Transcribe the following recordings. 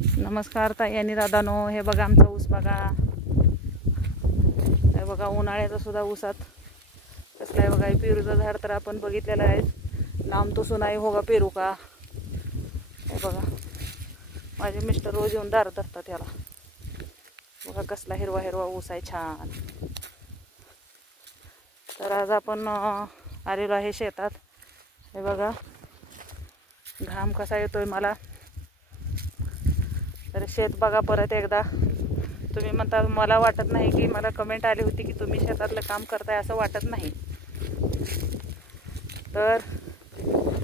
नमस्कार ताई आणि दादानो, हे बघा आमचा ऊस बघा. हे बघा उन्हाळ्याचा सुद्धा ऊसात कसला आहे बघा. पेरूचं झाड तर आपण बघितलेलं आहे, लांब तो सुनाई होगा पेरू का. हे बघा माझे मिस्टर रोज येऊन दारात असतात याला. बघा कसला हिरवा हिरवा ऊस आहे छान. तर आज आपण आलेलो आहे शेतात. हे बघा घाम कसा येतोय मला. तर शेत बघा परत एकदा. तुम्ही म्हणता मला वाटत नाही की, मला कमेंट आली होती की तुम्ही शेतातलं काम करताय, असं वाटत नाही. तर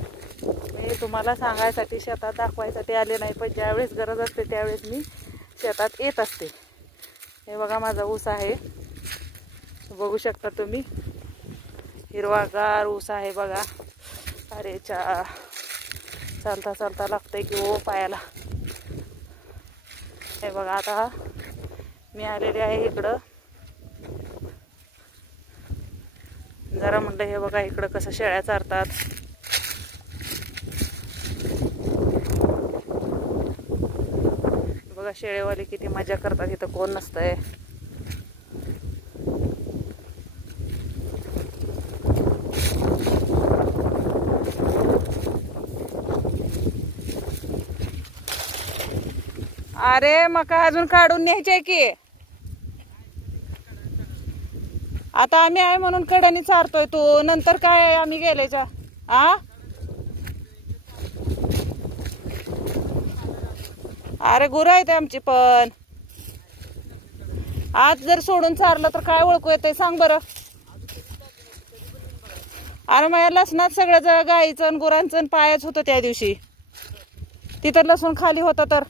मी तुम्हाला सांगायसाठी शेतात दाखवायसाठी आले नाही, पण ज्यावेळेस गरज असते त्यावेळेस मी शेतात येत असते. हे बघा माझा ऊस आहे, बघू शकता तुम्ही. हिरवागार ऊस आहे बघा. अरे चालता चालता लागतंय की ओ पायाला. हे बघा आता मी आलेले आहे इकडं. जरा म्हणलं हे बघा इकडं कसं शेळ्या चारतात. बघा शेळेवाले किती मजा करतात, इथं कोण नसतंय. अरे मका अजून काढून न्यायचे की. आता आम्ही आहे म्हणून कडानी चारतोय, तू नंतर काय आम्ही गेल्याच्या अरे गुरं आहेत आमची पण. आज जर सोडून चारलं तर काय ओळखू येतंय सांग बरं. अरे माझ्या लसणात सगळं गाईचं गुरांचं पायाच होतं त्या दिवशी. तिथं लसूण खाली होतं तर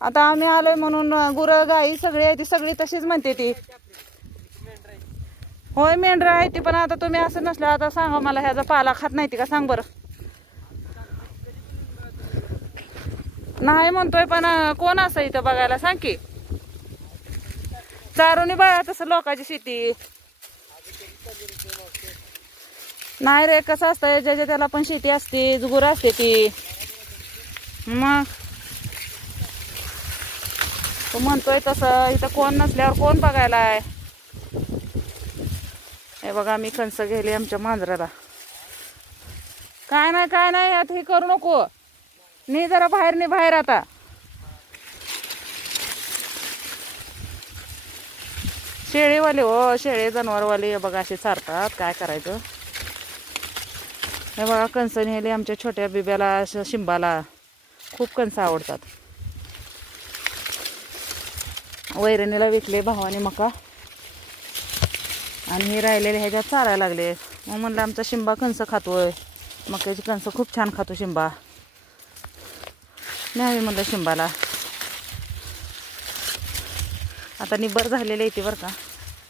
आता आम्ही आलोय म्हणून गुरं गाई सगळी आहे ती सगळी तशीच म्हणते ती. होय मेंढरा आहे ती, पण आता तुम्ही असं नसलं आता सांगा मला ह्याचा पाला खात नाही ती का सांग बरं. नाही म्हणतोय पण कोण असं इथं बघायला सांग की. चारोनी बाळा तसं लोकांची शेती नाही रे. कसं असतंय ज्याच्या त्याला पण शेती असते, गुरं असते ती. मग तो म्हणतोय तसं इथं कोण नसल्यावर कोण बघायला आहे. हे बघा मी कणस गेले आमच्या मांजराला. काय नाही आता हे करू नको. नी जरा बाहेर आता. शेळीवाले हो, शेळे जनावरवाले हे बघा असे चारतात. काय करायचं. हे बघा कणस नेले आमच्या छोट्या बिब्याला, शिंबाला खूप कणस आवडतात. वैरणीला विकले भावाने मका, आणि हे राहिलेले ह्याच्यात चारायला लागले. मग म्हणलं आमचा शिंबा कणस खातोय, मक्याची कणस खूप छान खातो शिंबा. न्यावी म्हणलं शिंबाला. आता निब्बर झालेले येते बरं का.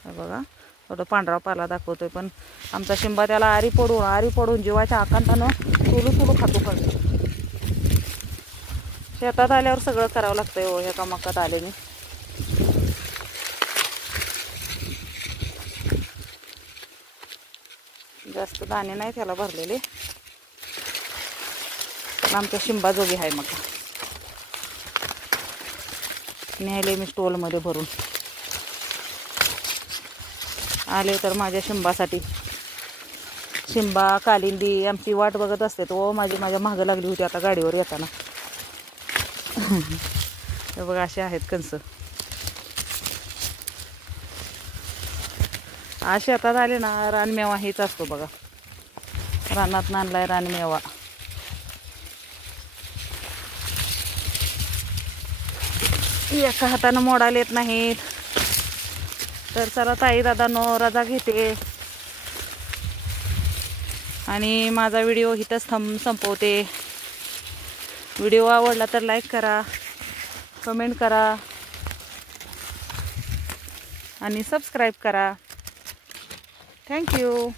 बघा थोडं पांढरा पाला दाखवतोय, पण आमचा शिंबा त्याला आरी पडून जीवाच्या आकांतानं सुलू खातो कणस. शेतात आल्यावर सगळं करावं लागतंय हो. ह्या कामाकात आले मी. जास्त दाणे नाही त्याला भरलेले, पण आमच्या शिंबा जोगी आहे मका. न्यायले मी स्टोलमध्ये भरून. आले तर माझ्या शिंबासाठी. शिंबा कालिंदी आमची वाट बघत असते तो. माझ्या मागं लागली होती आता गाडीवर येताना. हे बघा असे आहेत कणस. आज शेतात आले ना, रानमेवा हेच असतो बघा. रानात आणलाय रानमेवा. एका हातानं मोडायला येत नाहीत. तर चला ताई दादानो रजा घेते आणि माझा व्हिडिओ इथंच संपवते. व्हिडिओ आवडला तर लाईक करा, कमेंट करा आणि सबस्क्राईब करा. थँक्यू.